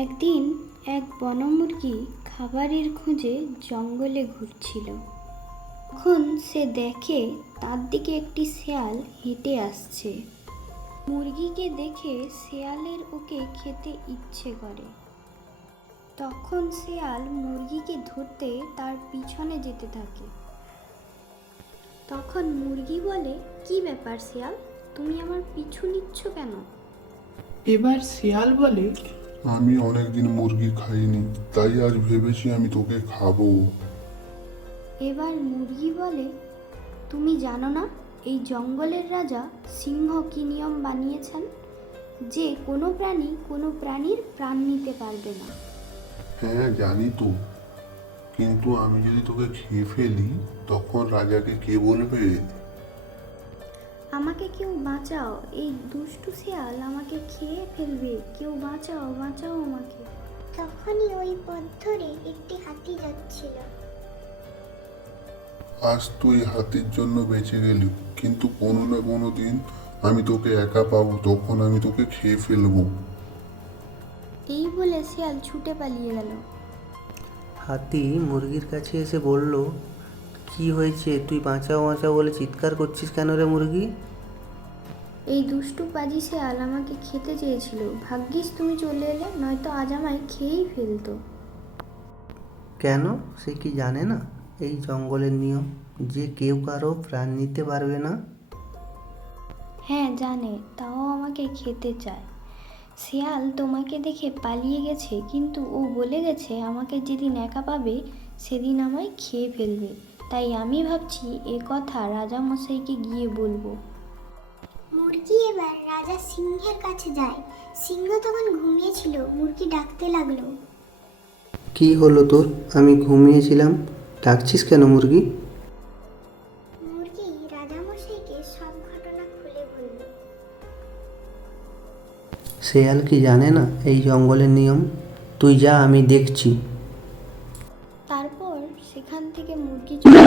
একদিন এক বনমুরগি খাবারের খোঁজে জঙ্গলে ঘুরছিল। তখন সে দেখে তার দিকে একটি শেয়াল হেঁটে আসছে। মুরগিকে দেখে শেয়ালের ওকে খেতে ইচ্ছে করে। তখন শেয়াল মুরগিকে ধরতে তার পিছনে যেতে থাকে। তখন মুরগি বলে, কি ব্যাপার শেয়াল, তুমি আমার পিছু নিচ্ছ কেন? এবার শিয়াল বলে, আমি অনেকদিন মুরগি খাইনি, তাই আজ ভেবেছি আমি তোকে খাবো। এবার মুরগি বলে, তুমি জানো না এই জঙ্গলের রাজা সিংহ কি নিয়ম বানিয়েছেন, যে কোনো প্রাণী কোনো প্রাণীর প্রাণ নিতে পারবে না। হ্যাঁ জানি তো, কিন্তু আমি যদি তোকে খেয়ে ফেলি তখন রাজাকে কে বলবে? আমাকে কেউ বাঁচাও, এই দুষ্টু শেয়াল আমাকে খেয়ে ফেলবে, কেউ বাঁচাও, বাঁচাও আমাকে। তখনই ওই পথ ধরে একটি হাতি যাচ্ছিল। আজ তুই হাতির জন্য বেঁচে গেলি, কিন্তু কোনো না কোনো দিন আমি তোকে একা পাবো, তখন আমি তোকে খেয়ে ফেলবো। এই বলে শেয়াল ছুটে পালিয়ে গেল। হাতি মুরগির কাছে এসে বলল, কি হয়েছে, তুই বাঁচাও বাঁচাও বলে চিৎকার করছিস কেন রে মুরগি? এই দুষ্টু পাজি শেয়াল আমাকে খেতে চেয়েছিল, ভাগ্যিস তুমি চলে এলে, নয়তো আজ আমায় খেয়েই ফেলতো। কেন, সে কি জানে না এই জঙ্গলের নিয়ম, যে কেউ কারো প্রাণ নিতে পারবে না? হ্যাঁ জানে, তাও আমাকে খেতে চায়। শিয়াল তোমাকে দেখে পালিয়ে গেছে, কিন্তু ও বলে গেছে আমাকে যেদিন একা পাবে সেদিন আমায় খেয়ে ফেলবে। তাই আমি ভাবছি এ কথা রাজামশাইকে গিয়ে বলবো। মুরগি এবার রাজা সিংহের কাছে যায়। সিংহ তখন ঘুমিয়েছিল। মুরগি ডাকতে লাগলো, কি হলো তোর, আমি ঘুমিয়েছিলাম, ডাকছিস কেন মুরগি? মুরগি রাজামশাইকে সব ঘটনা খুলে বলল। শেয়াল কি জানে না এই জঙ্গলের নিয়ম? তুই যা, আমি দেখছি। তারপর সেখান থেকে মুরগি চলে